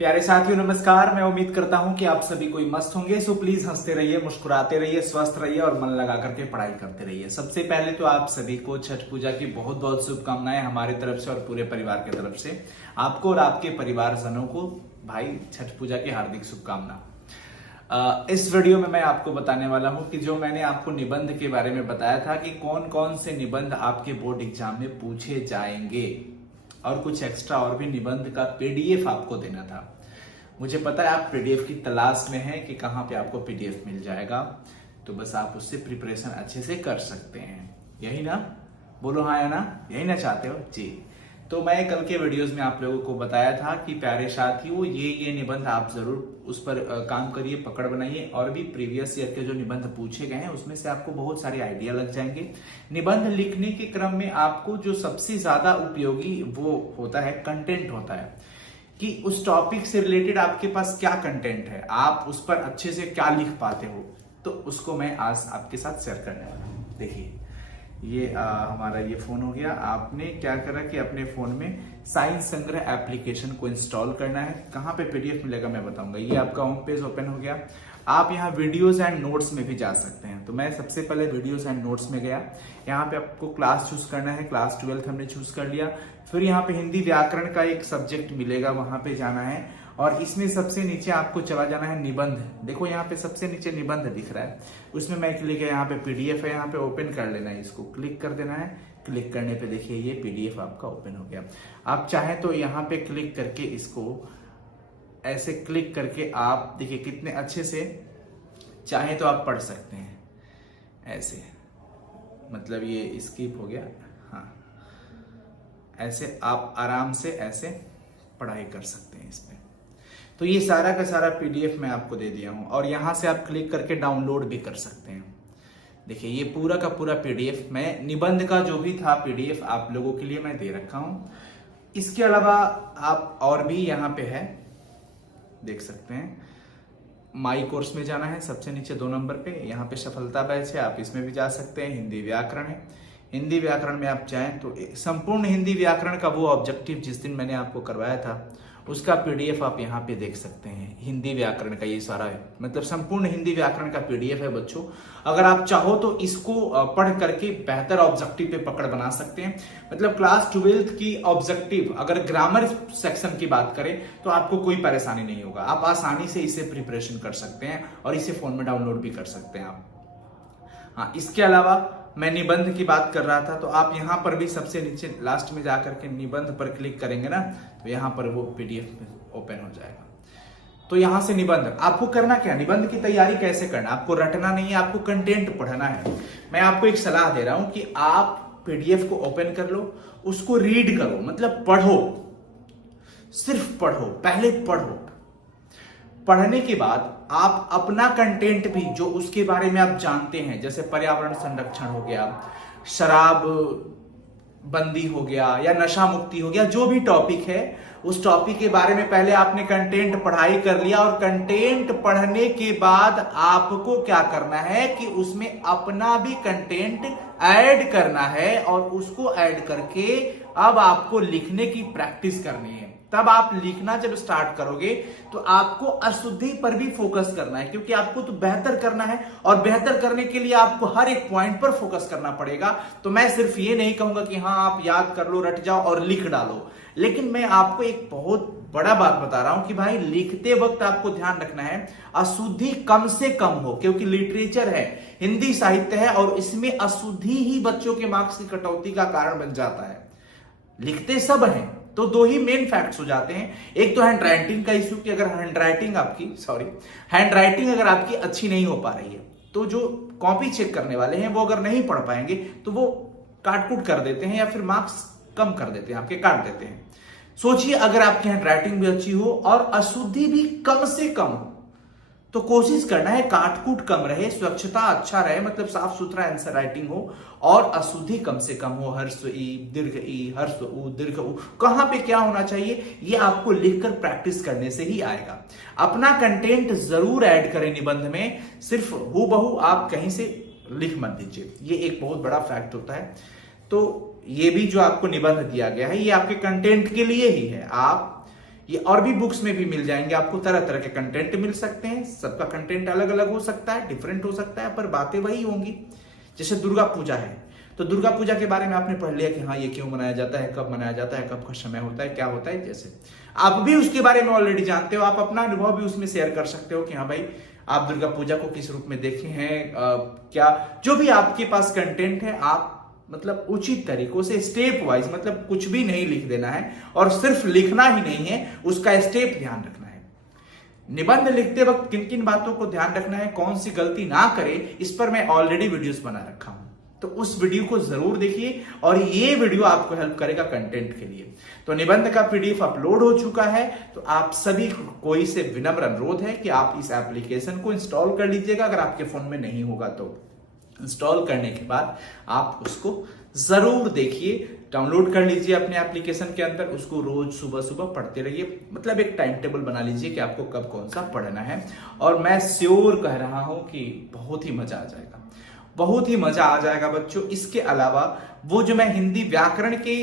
प्यारे साथियों नमस्कार। मैं उम्मीद करता हूं कि आप सभी कोई मस्त होंगे। सो प्लीज हंसते रहिए, मुस्कुराते रहिए, स्वस्थ रहिए और मन लगा करके पढ़ाई करते रहिए। सबसे पहले तो आप सभी को छठ पूजा की बहुत बहुत शुभकामनाएं हमारी तरफ से और पूरे परिवार की तरफ से। आपको और आपके परिवारजनों को भाई छठ पूजा की हार्दिक शुभकामना। इस वीडियो में मैं आपको बताने वाला हूं कि जो मैंने आपको निबंध के बारे में बताया था कि कौन कौन से निबंध आपके बोर्ड एग्जाम में पूछे जाएंगे और कुछ एक्स्ट्रा और भी निबंध का पीडीएफ आपको देना था। मुझे पता है आप पीडीएफ की तलाश में हैं कि कहां पे आपको पीडीएफ मिल जाएगा, तो बस आप उससे प्रिपरेशन अच्छे से कर सकते हैं। यही ना, बोलो हाँ या ना, यही ना चाहते हो जी। तो मैं कल के वीडियोस में आप लोगों को बताया था कि प्यारे साथियों ये निबंध आप जरूर उस पर काम करिए, पकड़ बनाइए और भी प्रीवियस ईयर के जो निबंध पूछे गए हैं उसमें से आपको बहुत सारे आइडिया लग जाएंगे। निबंध लिखने के क्रम में आपको जो सबसे ज्यादा उपयोगी वो होता है कंटेंट होता है, कि उस टॉपिक से रिलेटेड आपके पास क्या कंटेंट है, आप उस पर अच्छे से क्या लिख पाते हो। तो उसको मैं आज आपके साथ शेयर करने वाला हूं। देखिए ये हमारा ये फोन हो गया। आपने क्या करा कि अपने फोन में साइंस संग्रह एप्लीकेशन को इंस्टॉल करना है। कहां पे पीडीएफ मिलेगा मैं बताऊंगा। ये आपका होम पेज ओपन हो गया। आप यहाँ वीडियोस एंड नोट्स में भी जा सकते हैं। तो मैं सबसे पहले वीडियोस एंड नोट्स में गया। यहाँ पे आपको क्लास चूज करना है। क्लास 12 हमने चूज कर लिया। फिर यहाँ पे हिंदी व्याकरण का एक सब्जेक्ट मिलेगा, वहां पे जाना है और इसमें सबसे नीचे आपको चला जाना है निबंध। देखो यहाँ पे सबसे नीचे निबंध दिख रहा है, उसमें मैं क्लिक है, यहाँ पे पीडीएफ है, यहाँ पे ओपन कर लेना है, इसको क्लिक कर देना है। क्लिक करने पे देखिए ये पीडीएफ आपका ओपन हो गया। आप चाहें तो यहाँ पे क्लिक करके इसको ऐसे क्लिक करके आप देखिए कितने अच्छे से चाहे तो आप पढ़ सकते हैं ऐसे। मतलब ये स्किप हो गया, हाँ ऐसे आप आराम से ऐसे पढ़ाई कर सकते हैं इस पे। तो ये सारा का सारा पीडीएफ मैं आपको दे दिया हूं और यहां से आप क्लिक करके डाउनलोड भी कर सकते हैं। देखिए ये पूरा का पूरा पीडीएफ मैं निबंध का जो भी था पीडीएफ आप लोगों के लिए मैं दे रखा हूं। इसके अलावा आप और भी यहाँ पे है देख सकते हैं। माई कोर्स में जाना है, सबसे नीचे 2 नंबर पे यहाँ पे सफलता बैच है, आप इसमें भी जा सकते हैं। हिंदी व्याकरण है, हिंदी व्याकरण में आप चाहें तो संपूर्ण हिंदी व्याकरण का वो ऑब्जेक्टिव जिस दिन मैंने आपको करवाया था उसका पीडीएफ आप यहाँ पे देख सकते हैं। हिंदी व्याकरण का ये सारा है, मतलब संपूर्ण हिंदी व्याकरण का पीडीएफ है बच्चों। अगर आप चाहो तो इसको पढ़ करके बेहतर ऑब्जेक्टिव पे पकड़ बना सकते हैं। मतलब क्लास 12 की ऑब्जेक्टिव अगर ग्रामर सेक्शन की बात करें तो आपको कोई परेशानी नहीं होगा। आप आसानी से इसे प्रिपरेशन कर सकते हैं और इसे फोन में डाउनलोड भी कर सकते हैं आप। हाँ, इसके अलावा मैं निबंध की बात कर रहा था, तो आप यहाँ पर भी सबसे नीचे लास्ट में जाकर के निबंध पर क्लिक करेंगे ना, तो यहाँ पर वो पीडीएफ ओपन हो जाएगा। तो यहाँ से निबंध आपको करना क्या, निबंध की तैयारी कैसे करना, आपको रटना नहीं है, आपको कंटेंट पढ़ना है। मैं आपको एक सलाह दे रहा हूं कि आप पीडीएफ को ओपन कर लो, उसको रीड करो, मतलब पढ़ो, सिर्फ पढ़ो, पहले पढ़ो। पढ़ने के बाद आप अपना कंटेंट भी जो उसके बारे में आप जानते हैं, जैसे पर्यावरण संरक्षण हो गया, शराब बंदी हो गया या नशा मुक्ति हो गया, जो भी टॉपिक है उस टॉपिक के बारे में पहले आपने कंटेंट पढ़ाई कर लिया। और कंटेंट पढ़ने के बाद आपको क्या करना है कि उसमें अपना भी कंटेंट ऐड करना है और उसको ऐड करके अब आपको लिखने की प्रैक्टिस करनी है। तब आप लिखना जब स्टार्ट करोगे तो आपको अशुद्धि पर भी फोकस करना है, क्योंकि आपको तो बेहतर करना है और बेहतर करने के लिए आपको हर एक पॉइंट पर फोकस करना पड़ेगा। तो मैं सिर्फ ये नहीं कहूंगा कि हाँ आप याद कर लो, रट जाओ और लिख डालो, लेकिन मैं आपको एक बहुत बड़ा बात बता रहा हूं कि भाई लिखते वक्त आपको ध्यान रखना है अशुद्धि कम से कम हो, क्योंकि लिटरेचर है, हिंदी साहित्य है और इसमें अशुद्धि ही बच्चों के मार्क्स की कटौती का कारण बन जाता है। लिखते सब हैं तो 2 ही मेन फैक्ट्स हो जाते हैं। एक तो हैंड राइटिंग का इशू, कि अगर हैंड राइटिंग अगर आपकी अच्छी नहीं हो पा रही है तो जो कॉपी चेक करने वाले हैं वो अगर नहीं पढ़ पाएंगे तो वो काट कूट कर देते हैं या फिर मार्क्स कम कर देते हैं, आपके काट देते हैं। सोचिए अगर आपकी हैंड राइटिंग भी अच्छी हो और अशुद्धि भी कम से कम हो, तो कोशिश करना है काटकूट कम रहे, स्वच्छता अच्छा रहे, मतलब साफ सुथरा आंसर राइटिंग हो और अशुद्धि कम से कम हो। हर्ष ई, हर्ष उ, दीर्घ उ, कहां पे क्या होना चाहिए ये आपको लिखकर प्रैक्टिस करने से ही आएगा। अपना कंटेंट जरूर ऐड करें निबंध में, सिर्फ हूबहू आप कहीं से लिख मत दीजिए, ये एक बहुत बड़ा फैक्ट होता है। तो ये भी जो आपको निबंध दिया गया है ये आपके कंटेंट के लिए ही है। आप ये और भी बुक्स में भी मिल जाएंगे आपको। तरह तरह के कंटेंट मिल सकते हैं, सबका कंटेंट अलग अलग हो सकता है, डिफरेंट हो सकता है, पर बातें वही होंगी। जैसे दुर्गा पूजा है, तो दुर्गा पूजा के बारे में आपने पढ़ लिया कि हाँ ये क्यों मनाया जाता है, कब मनाया जाता है, कब का समय होता है, क्या होता है। जैसे आप भी उसके बारे में ऑलरेडी जानते हो, आप अपना अनुभव भी उसमें शेयर कर सकते हो कि हाँ भाई आप दुर्गा पूजा को किस रूप में देखे हैं, क्या जो भी आपके पास कंटेंट है आप मतलब उचित तरीकों से स्टेप वाइज, मतलब कुछ भी नहीं लिख देना है और सिर्फ लिखना ही नहीं है, उसका स्टेप ध्यान रखना है। निबंध लिखते वक्त किन किन बातों को ध्यान रखना है, कौन सी गलती ना करे, इस पर मैं ऑलरेडी वीडियोस बना रखा हूं, तो उस वीडियो को जरूर देखिए और ये वीडियो आपको हेल्प करेगा कंटेंट के लिए। तो निबंध का पीडीएफ अपलोड हो चुका है, तो आप सभी कोई से विनम्र अनुरोध है कि आप इस एप्लीकेशन को इंस्टॉल कर लीजिएगा। अगर आपके फोन में नहीं होगा तो इंस्टॉल करने के बाद आप उसको जरूर देखिए, डाउनलोड कर लीजिए अपने एप्लीकेशन के अंदर, उसको रोज सुबह सुबह पढ़ते रहिए। मतलब एक टाइम टेबल बना लीजिए कि आपको कब कौन सा पढ़ना है, और मैं श्योर कह रहा हूं कि बहुत ही मजा आ जाएगा, बहुत ही मजा आ जाएगा बच्चों। इसके अलावा वो जो मैं हिंदी व्याकरण के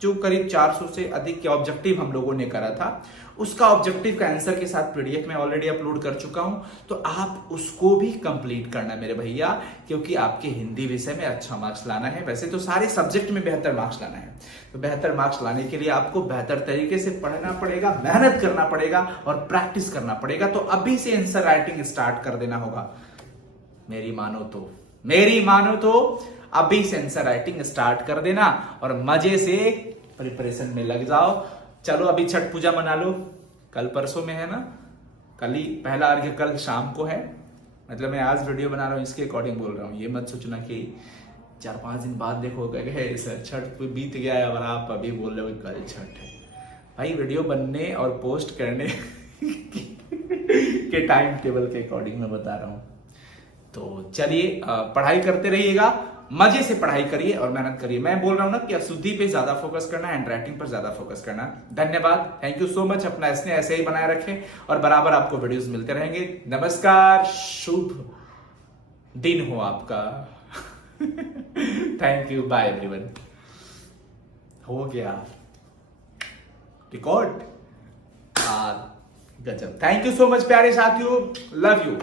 जो करीब 400 से अधिक के ऑब्जेक्टिव हम लोगों ने करा था, उसका ऑब्जेक्टिव का आंसर के साथ पीडीएफ में ऑलरेडी अपलोड कर चुका हूं, तो आप उसको भी कंप्लीट करना मेरे भैया, क्योंकि आपके हिंदी विषय में अच्छा मार्क्स लाना है। वैसे तो सारे सब्जेक्ट में बेहतर मार्क्स लाना है, तो बेहतर मार्क्स लाने के लिए आपको बेहतर तरीके से पढ़ना पड़ेगा, मेहनत करना पड़ेगा और प्रैक्टिस करना पड़ेगा। तो अभी से आंसर राइटिंग स्टार्ट कर देना होगा, मेरी मानो तो अभी से आंसर राइटिंग स्टार्ट कर देना और मजे से प्रिपरेशन में लग जाओ। चलो अभी छठ पूजा मना लो, कल परसों में है ना, कल ही पहला अर्घ्य कल शाम को है। मतलब मैं आज वीडियो बना रहा हूँ इसके अकॉर्डिंग बोल रहा हूँ, ये मत सोचना कि 4-5 दिन बाद देखो गए छठ बीत गया है और आप अभी बोल रहे हो कल छठ है। भाई वीडियो बनने और पोस्ट करने के टाइम टेबल के अकॉर्डिंग मैं बता रहा हूँ। तो चलिए पढ़ाई करते रहिएगा, मजे से पढ़ाई करिए और मेहनत करिए। मैं बोल रहा हूं ना कि अशुद्धि पे ज्यादा फोकस करना, हैंड राइटिंग पर ज्यादा फोकस करना। धन्यवाद, थैंक यू सो मच। अपना स्नेह ऐसे ही बनाए रखें और बराबर आपको वीडियोस मिलते रहेंगे। नमस्कार, शुभ दिन हो आपका। Thank you, bye everyone. हो गया रिकॉर्ड, गजब। थैंक यू सो मच प्यारे साथियों, लव यू।